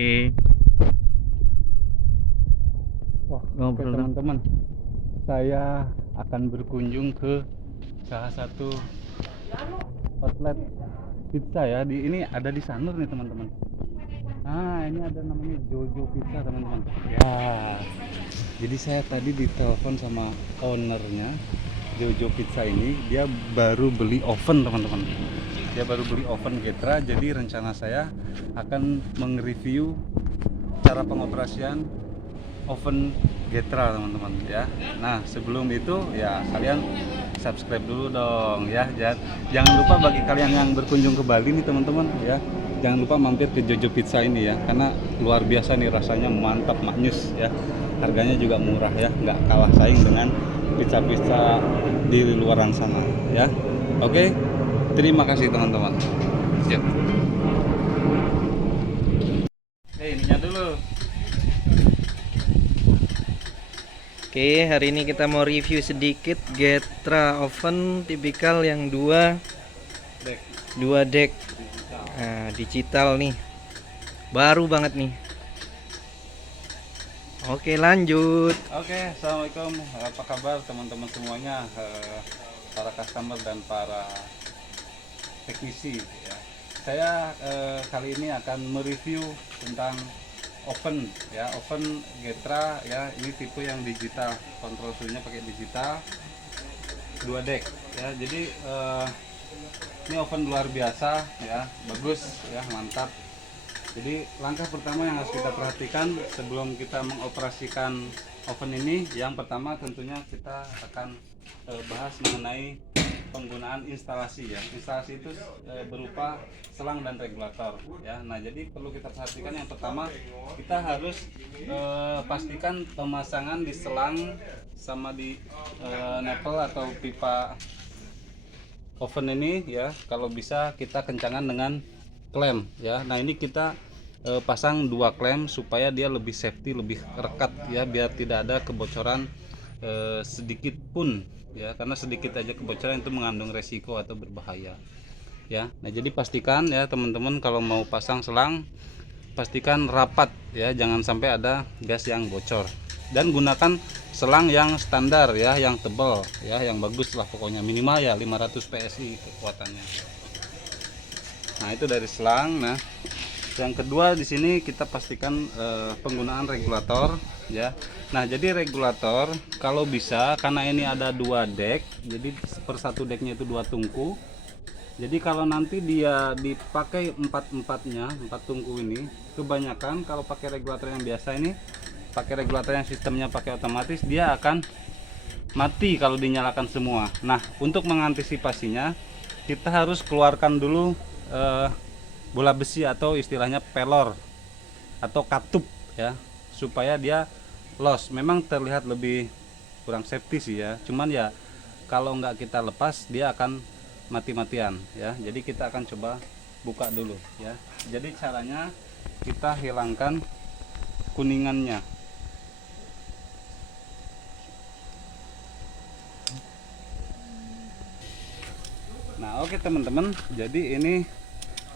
Oke. Wah, oke Ngobrol dong. teman-teman, saya akan berkunjung ke salah satu outlet pizza ya. Ini ada di Sanur nih teman-teman. Nah, ini ada namanya Jojo Pizza teman-teman. Ya, jadi saya tadi ditelepon sama ownernya Jojo Pizza ini. Dia baru beli oven teman-teman. Dia baru beli oven Getra. Jadi rencana saya akan meng-review cara pengoperasian oven Getra teman-teman ya. Nah sebelum itu ya kalian subscribe dulu dong ya. Jangan lupa bagi kalian yang berkunjung ke Bali nih teman-teman ya, jangan lupa mampir ke Jojo Pizza ini ya, karena luar biasa nih, rasanya mantap maknyus ya, harganya juga murah ya, nggak kalah saing dengan pizza-pizza di luaran sana ya. Oke, terima kasih teman-teman. Siap. Ininya dulu. Oke, hari ini kita mau review sedikit Getra oven tipikal yang dua deck. Nah, digital nih. Baru banget nih. Oke, lanjut. Oke, assalamualaikum. Apa kabar teman-teman semuanya, para customer dan para teknisi ya. Saya kali ini akan mereview tentang oven ya, oven Getra ya. Ini tipe yang digital, kontrol suhunya pakai digital, 2 deck ya. Jadi ini oven luar biasa ya, bagus ya, mantap. Jadi langkah pertama yang harus kita perhatikan sebelum kita mengoperasikan oven ini, yang pertama tentunya kita akan bahas mengenai penggunaan instalasi ya. Instalasi itu berupa selang dan regulator ya. Nah jadi perlu kita perhatikan, yang pertama kita harus pastikan pemasangan di selang sama di nipple atau pipa oven ini ya. Kalau bisa kita kencangan dengan klem ya. Nah ini kita pasang 2 klem supaya dia lebih safety, lebih rekat ya, biar tidak ada kebocoran sedikit pun ya, karena sedikit aja kebocoran itu mengandung resiko atau berbahaya ya. Nah jadi pastikan ya teman-teman, kalau mau pasang selang pastikan rapat ya, jangan sampai ada gas yang bocor, dan gunakan selang yang standar ya, yang tebal ya, yang bagus lah pokoknya, minimal ya 500 PSI kekuatannya. Nah itu dari selang. Nah yang kedua di sini kita pastikan penggunaan regulator ya. Nah jadi regulator kalau bisa, karena ini ada 2 deck, jadi per satu decknya itu 2 tungku. Jadi kalau nanti dia dipakai 4 tungku ini, kebanyakan kalau pakai regulator yang biasa ini, pakai regulator yang sistemnya pakai otomatis, dia akan mati kalau dinyalakan semua. Nah untuk mengantisipasinya kita harus keluarkan dulu bola besi atau istilahnya pelor atau katup ya, supaya dia los. Memang terlihat lebih kurang safety sih ya, cuman ya kalau nggak kita lepas dia akan mati-matian ya. Jadi kita akan coba buka dulu ya. Jadi caranya kita hilangkan kuningannya. Nah oke teman-teman, jadi ini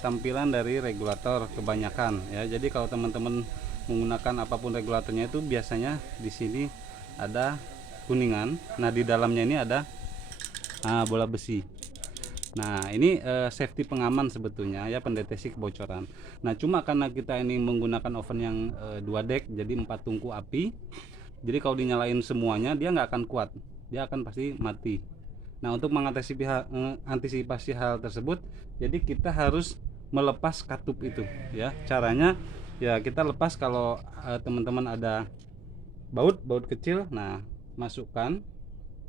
tampilan dari regulator kebanyakan ya. Jadi kalau teman-teman menggunakan apapun regulatornya itu biasanya di sini ada kuningan. Nah di dalamnya ini ada bola besi. Nah ini safety pengaman sebetulnya ya, pendeteksi kebocoran. Nah cuma karena kita ini menggunakan oven yang 2 deck, jadi 4 tungku api, jadi kalau dinyalain semuanya dia nggak akan kuat, dia akan pasti mati. Nah untuk mengantisipasi hal tersebut, jadi kita harus melepas katup itu ya. Caranya ya kita lepas, kalau teman-teman ada baut kecil, nah masukkan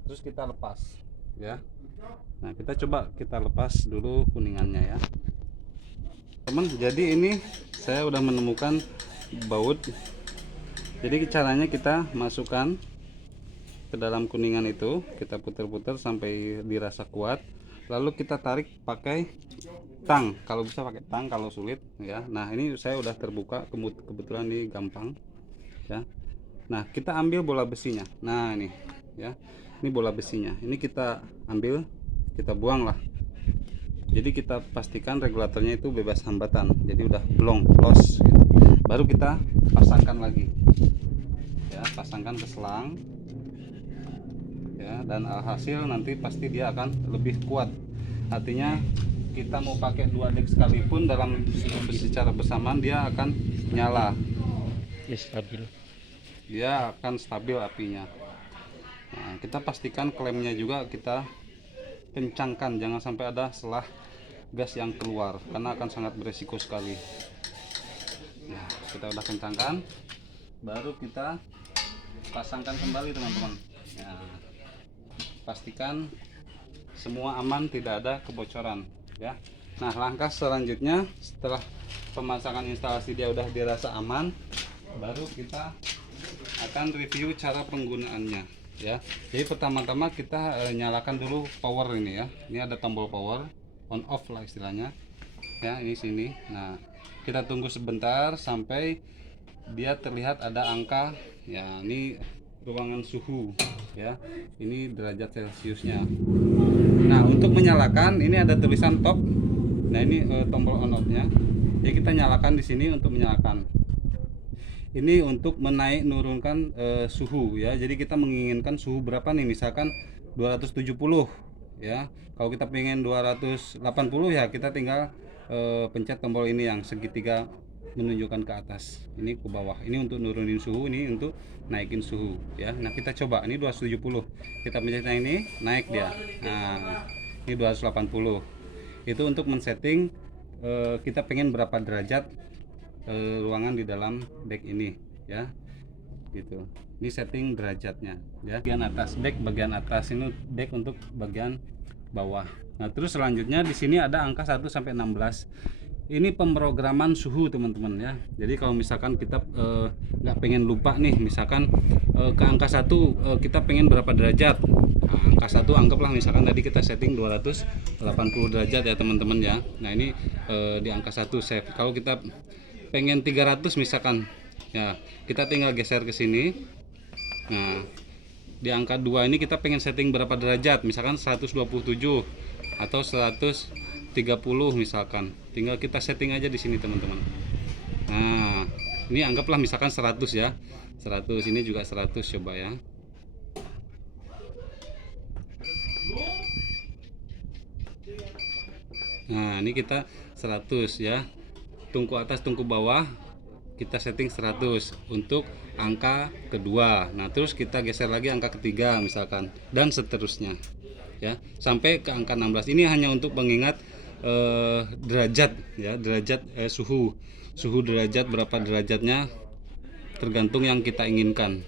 terus kita lepas ya. Nah kita lepas dulu kuningannya ya teman. Jadi ini saya udah menemukan baut. Jadi caranya kita masukkan ke dalam kuningan itu, kita putar-putar sampai dirasa kuat, lalu kita tarik pakai tang, kalau bisa pakai tang kalau sulit ya. Nah ini saya udah terbuka, kebetulan ini gampang ya. Nah kita ambil bola besinya. Nah ini ya, ini bola besinya, ini kita ambil, kita buang lah. Jadi kita pastikan regulatornya itu bebas hambatan, jadi udah blong los gitu. baru kita pasangkan lagi ya, pasangkan ke selang ya, dan alhasil nanti pasti dia akan lebih kuat. Artinya kita mau pakai 2 dek sekalipun dalam secara bersamaan dia akan nyala, Ya, stabil. dia akan stabil apinya. Nah, kita pastikan klemnya juga kita kencangkan, jangan sampai ada selah gas yang keluar karena akan sangat beresiko sekali. Ya, kita udah kencangkan, baru kita pasangkan kembali teman-teman ya, pastikan semua aman, tidak ada kebocoran ya. Nah, langkah selanjutnya setelah pemasangan instalasi dia udah dirasa aman, baru kita akan review cara penggunaannya ya. Jadi pertama-tama kita nyalakan dulu power ini ya. Ini ada tombol power on off lah istilahnya ya, ini sini. Nah, kita tunggu sebentar sampai dia terlihat ada angka ya, ini ruangan suhu ya, ini derajat celciusnya. Nah, untuk menyalakan ini ada tulisan top. Nah, ini tombol on off nya. Jadi kita nyalakan di sini untuk menyalakan. Ini untuk menaik nurunkan suhu ya. Jadi kita menginginkan suhu berapa nih, misalkan 270 ya. Kalau kita pengen 280 ya kita tinggal pencet tombol ini yang segitiga menunjukkan ke atas, ini ke bawah. Ini untuk nurunin suhu, ini untuk naikin suhu ya. Nah, kita coba ini 270, kita pencetnya ini naik dia. Nah, ini 280. Itu untuk men-setting kita pengen berapa derajat ruangan di dalam deck ini ya, gitu. Ini setting derajatnya ya. Bagian atas deck, bagian atas ini deck untuk bagian bawah. Nah, terus selanjutnya di sini ada angka 1 sampai 16. Ini pemrograman suhu teman-teman ya. Jadi kalau misalkan kita nggak pengen lupa nih, misalkan ke angka 1 kita pengen berapa derajat. Nah, angka 1 anggaplah misalkan tadi kita setting 280 derajat ya teman-teman ya. Nah, ini di angka 1 save. Kalau kita pengen 300 misalkan ya, kita tinggal geser ke sini. Nah, di angka 2 ini kita pengen setting berapa derajat, misalkan 127 atau 130 misalkan, tinggal kita setting aja di sini teman-teman. Nah, ini anggaplah misalkan 100 ya, 100, ini juga 100, coba ya. Nah, ini kita 100 ya, tungku atas tungku bawah kita setting 100 untuk angka kedua. Nah, terus kita geser lagi angka ketiga misalkan, dan seterusnya ya sampai ke angka 16. Ini hanya untuk mengingat derajat ya, derajat suhu derajat, berapa derajatnya tergantung yang kita inginkan.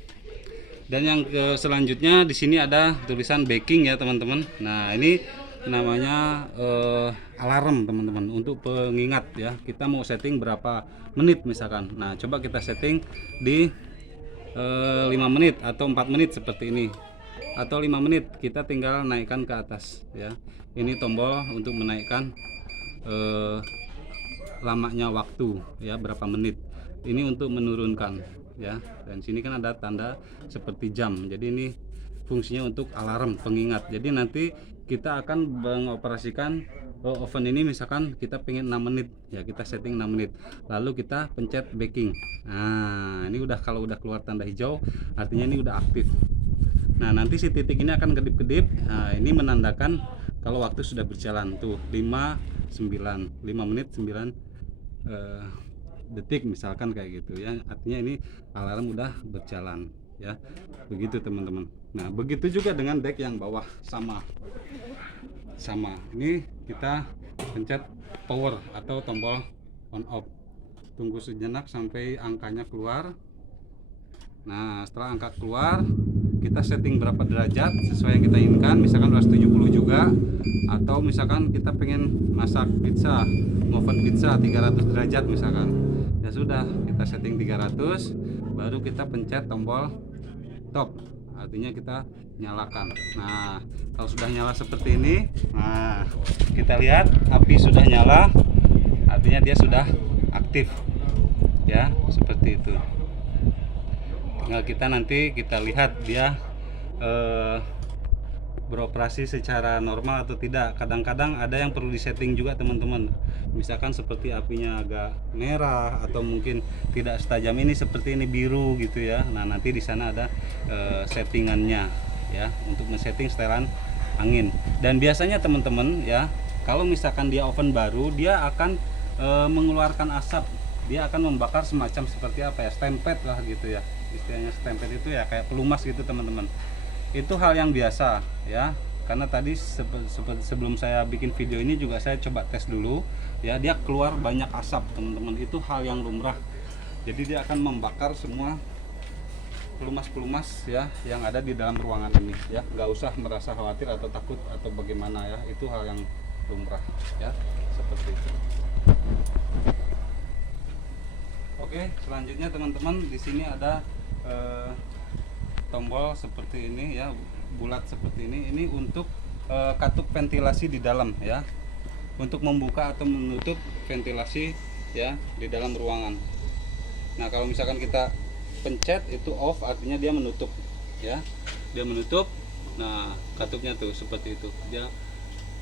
Dan yang selanjutnya di sini ada tulisan baking ya teman-teman. Nah, ini namanya alarm teman-teman, untuk pengingat ya. Kita mau setting berapa menit misalkan. Nah, coba kita setting di 5 menit atau 4 menit seperti ini, atau 5 menit kita tinggal naikkan ke atas ya. Ini tombol untuk menaikkan lamanya waktu ya, berapa menit. Ini untuk menurunkan ya. Dan sini kan ada tanda seperti jam, jadi ini fungsinya untuk alarm pengingat. Jadi nanti kita akan mengoperasikan oven ini, misalkan kita pengen 6 menit ya, kita setting 6 menit, lalu kita pencet baking. Nah, ini udah, kalau udah keluar tanda hijau artinya ini udah aktif. Nah, nanti si titik ini akan kedip-kedip. Nah, ini menandakan kalau waktu sudah berjalan tuh 5 menit 9 detik misalkan kayak gitu ya, artinya ini alarm udah berjalan ya. Begitu teman-teman. Nah, begitu juga dengan deck yang bawah, sama. Ini kita pencet power atau tombol on off, tunggu sejenak sampai angkanya keluar. Nah, setelah angka keluar kita setting berapa derajat sesuai yang kita inginkan, misalkan 270 juga, atau misalkan kita pengen masak pizza, oven pizza 300 derajat misalkan, ya sudah kita setting 300, baru kita pencet tombol top, artinya kita nyalakan. Nah, kalau sudah nyala seperti ini, nah kita lihat api sudah nyala, artinya dia sudah aktif ya, seperti itu. Tinggal kita nanti kita lihat dia beroperasi secara normal atau tidak. Kadang-kadang ada yang perlu disetting juga teman-teman, misalkan seperti apinya agak merah atau mungkin tidak setajam ini, seperti ini biru gitu ya. Nah nanti di sana ada settingannya ya untuk men-setting setelan angin. Dan biasanya teman-teman ya, kalau misalkan dia oven baru, dia akan mengeluarkan asap, dia akan membakar semacam seperti apa ya, stempet lah gitu ya, istilahnya stempet itu ya kayak pelumas gitu teman-teman. Itu hal yang biasa ya, karena tadi sebelum saya bikin video ini juga saya coba tes dulu ya, dia keluar banyak asap teman-teman. Itu hal yang lumrah, jadi dia akan membakar semua pelumas-pelumas ya yang ada di dalam ruangan ini ya. Nggak usah merasa khawatir atau takut atau bagaimana ya, itu hal yang lumrah ya, seperti itu. Oke, selanjutnya teman-teman, di sini ada tombol seperti ini ya, bulat seperti ini. Ini untuk katup ventilasi di dalam ya, untuk membuka atau menutup ventilasi ya di dalam ruangan. Nah kalau misalkan kita pencet itu off, artinya dia menutup ya, dia menutup. Nah katupnya tuh seperti itu, dia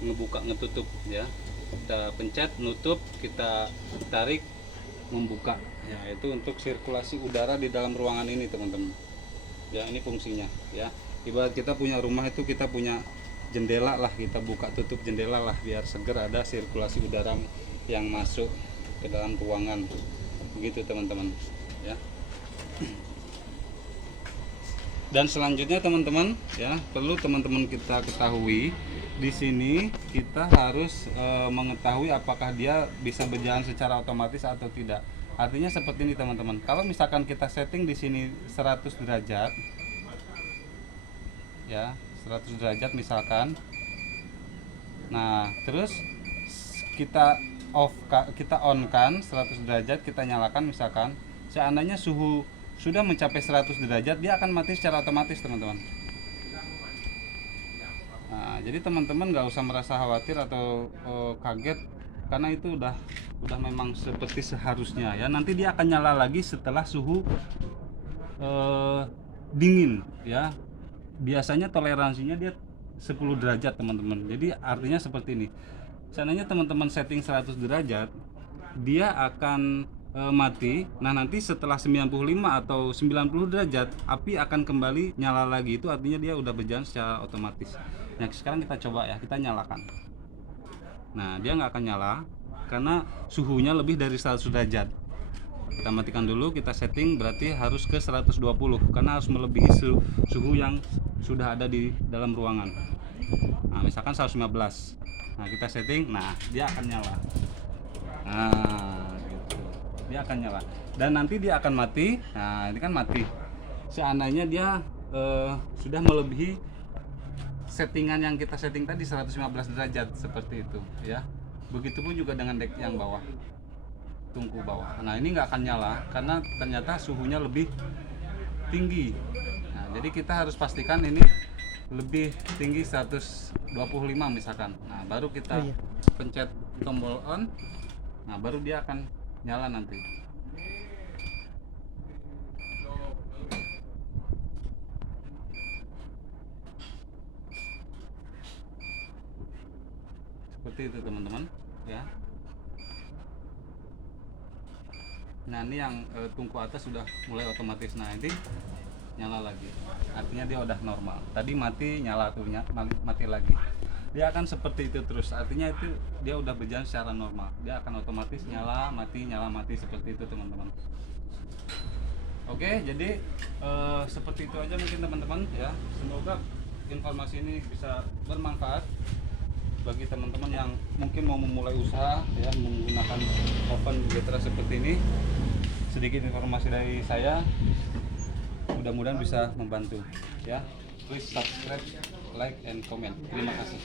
ngebuka ngetutup ya. Kita pencet nutup, kita tarik membuka ya, itu untuk sirkulasi udara di dalam ruangan ini teman-teman ya. Ini fungsinya ya, ibarat kita punya rumah itu kita punya jendela lah, kita buka tutup jendela lah biar seger, ada sirkulasi udara yang masuk ke dalam ruangan, begitu teman-teman ya. Dan selanjutnya teman-teman ya, perlu teman-teman kita ketahui, di sini kita harus mengetahui apakah dia bisa berjalan secara otomatis atau tidak. Artinya seperti ini teman-teman, kalau misalkan kita setting di sini 100 derajat ya, 100 derajat misalkan. Nah terus kita on kan 100 derajat, kita nyalakan misalkan, seandainya suhu sudah mencapai 100 derajat, dia akan mati secara otomatis teman-teman. Nah, jadi teman-teman nggak usah merasa khawatir atau kaget, karena itu udah memang seperti seharusnya ya. Nanti dia akan nyala lagi setelah suhu dingin ya. Biasanya toleransinya dia 10 derajat teman-teman. Jadi artinya seperti ini, seandainya teman-teman setting 100 derajat, dia akan mati. Nah nanti setelah 95 atau 90 derajat, api akan kembali nyala lagi. Itu artinya dia udah berjalan secara otomatis. Nah sekarang kita coba ya, kita nyalakan. Nah dia nggak akan nyala karena suhunya lebih dari 100 derajat. Kita matikan dulu, kita setting, berarti harus ke 120 karena harus melebihi suhu yang sudah ada di dalam ruangan. Nah misalkan 115. Nah kita setting, nah dia akan nyala. Nah gitu, dia akan nyala dan nanti dia akan mati. Nah ini kan mati, seandainya dia sudah melebihi settingan yang kita setting tadi 115 derajat seperti itu ya. Begitupun juga dengan deck yang bawah, tungku bawah. Nah ini nggak akan nyala karena ternyata suhunya lebih tinggi. Nah jadi kita harus pastikan ini lebih tinggi 125 misalkan. Nah baru kita pencet tombol on. Nah baru dia akan nyala nanti. Seperti itu teman-teman ya. Nah ini yang tungku atas sudah mulai otomatis. Nah ini nyala lagi, artinya dia udah normal. Tadi mati, nyala tuh, mati lagi. Dia akan seperti itu terus, artinya itu dia udah berjalan secara normal. Dia akan otomatis nyala mati seperti itu teman-teman. Oke, jadi seperti itu aja mungkin teman-teman ya. Semoga informasi ini bisa bermanfaat bagi teman-teman yang mungkin mau memulai usaha ya, menggunakan oven Getra seperti ini. Sedikit informasi dari saya, mudah-mudahan bisa membantu ya. Please subscribe, like, and comment. Terima kasih.